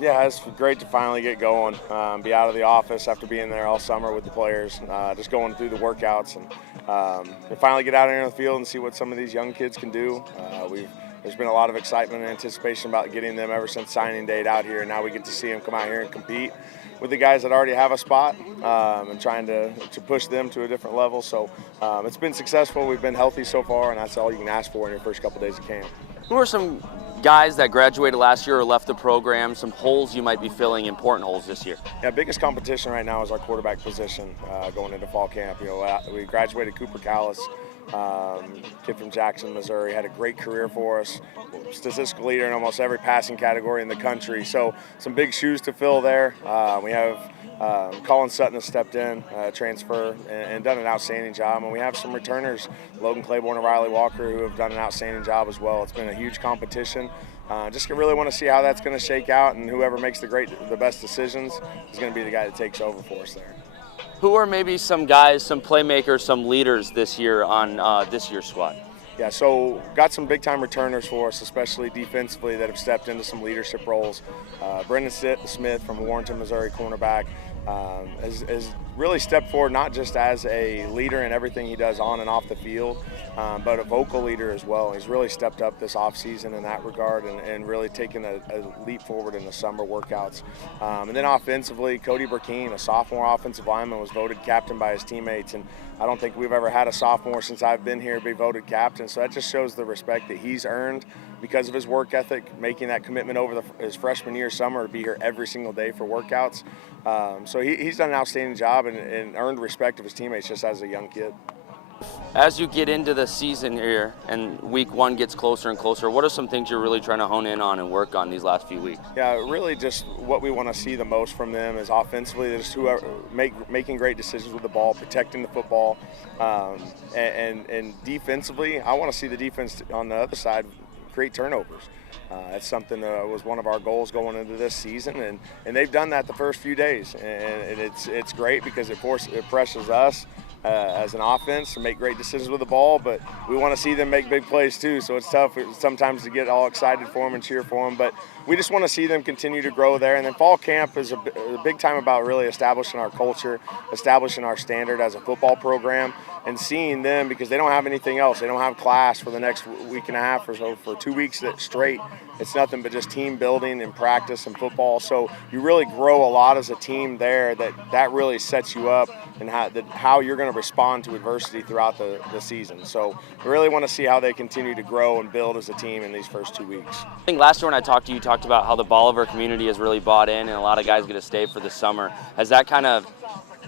Yeah, it's great to finally get going, be out of the office after being there all summer with the players, just going through the workouts and finally get out here in the field and see what some of these young kids can do. There's been a lot of excitement and anticipation about getting them ever since signing date out here, and now we get to see them come out here and compete with the guys that already have a spot and trying to push them to a different level. So it's been successful. We've been healthy so far, and that's all you can ask for in your first couple days of camp. Who are some guys that graduated last year or left the program, some holes you might be filling, important holes this year? Yeah, biggest competition right now is our quarterback position going into fall camp. We graduated Cooper Callis, kid from Jackson, Missouri, had a great career for us, statistical leader in almost every passing category in the country. So some big shoes to fill there. We have Colin Sutton has stepped in, transfer, and done an outstanding job. And we have some returners, Logan Claiborne and Riley Walker, who have done an outstanding job as well. It's been a huge competition. Just really want to see how that's going to shake out, and whoever makes the best decisions is going to be the guy that takes over for us there. Who are maybe some guys, some playmakers, some leaders this year on this year's squad? Yeah, so got some big-time returners for us, especially defensively, that have stepped into some leadership roles. Brendan Smith from Warrenton, Missouri, cornerback, has really stepped forward not just as a leader in everything he does on and off the field, but a vocal leader as well. He's really stepped up this offseason in that regard and really taken a leap forward in the summer workouts. And then offensively, Cody Burkeen, a sophomore offensive lineman, was voted captain by his teammates, and I don't think we've ever had a sophomore since I've been here be voted captain, so that just shows the respect that he's earned because of his work ethic, making that commitment over his freshman year summer to be here every single day for workouts. So he's done an outstanding job and earned respect of his teammates just as a young kid. As you get into the season here and week one gets closer and closer, what are some things you're really trying to hone in on and work on these last few weeks? Yeah, really just what we want to see the most from them is offensively, just whoever making great decisions with the ball, protecting the football, and defensively, I want to see the defense on the other side create turnovers. That's something that was one of our goals going into this season, and they've done that the first few days, and it's great because it pressures us as an offense to make great decisions with the ball, but we want to see them make big plays too, so it's tough sometimes to get all excited for them and cheer for them, but we just want to see them continue to grow there. And then fall camp is a big time about really establishing our culture, establishing our standard as a football program, and seeing them, because they don't have anything else. They don't have class for the next week and a half or so, for 2 weeks straight. It's nothing but just team building and practice and football. So you really grow a lot as a team there. That really sets you up and how you're going to respond to adversity throughout the season. So we really want to see how they continue to grow and build as a team in these first 2 weeks. I think last year when I talked to you, you talked about how the Bolivar community has really bought in and a lot of guys get to stay for the summer. Has that kind of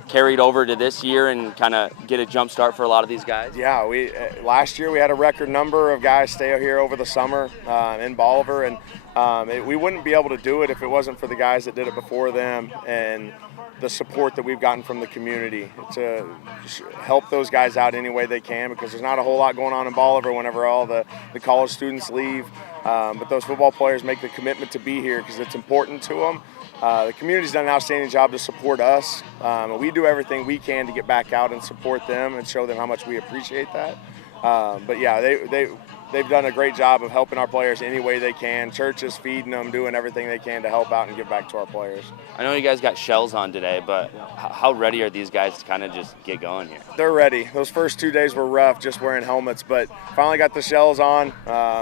carried over to this year and kind of get a jump start for a lot of these guys? Yeah, last year we had a record number of guys stay here over the summer in Bolivar, and we wouldn't be able to do it if it wasn't for the guys that did it before them and the support that we've gotten from the community to help those guys out any way they can, because there's not a whole lot going on in Bolivar whenever all the college students leave. But those football players make the commitment to be here because it's important to them. The community's done an outstanding job to support us. We do everything we can to get back out and support them and show them how much we appreciate that. But yeah, they've done a great job of helping our players any way they can. Churches feeding them, doing everything they can to help out and give back to our players. I know you guys got shells on today, but how ready are these guys to kind of just get going here? They're ready. Those first 2 days were rough, just wearing helmets, but finally got the shells on.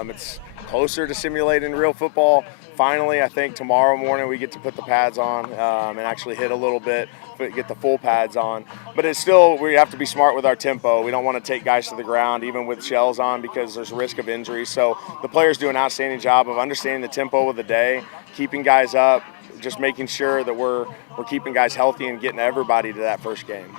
It's closer to simulating real football. Finally, I think tomorrow morning we get to put the pads on and actually hit a little bit, get the full pads on. But it's still, we have to be smart with our tempo. We don't want to take guys to the ground even with shells on because there's a risk of injury. So the players do an outstanding job of understanding the tempo of the day, keeping guys up, just making sure that we're keeping guys healthy and getting everybody to that first game.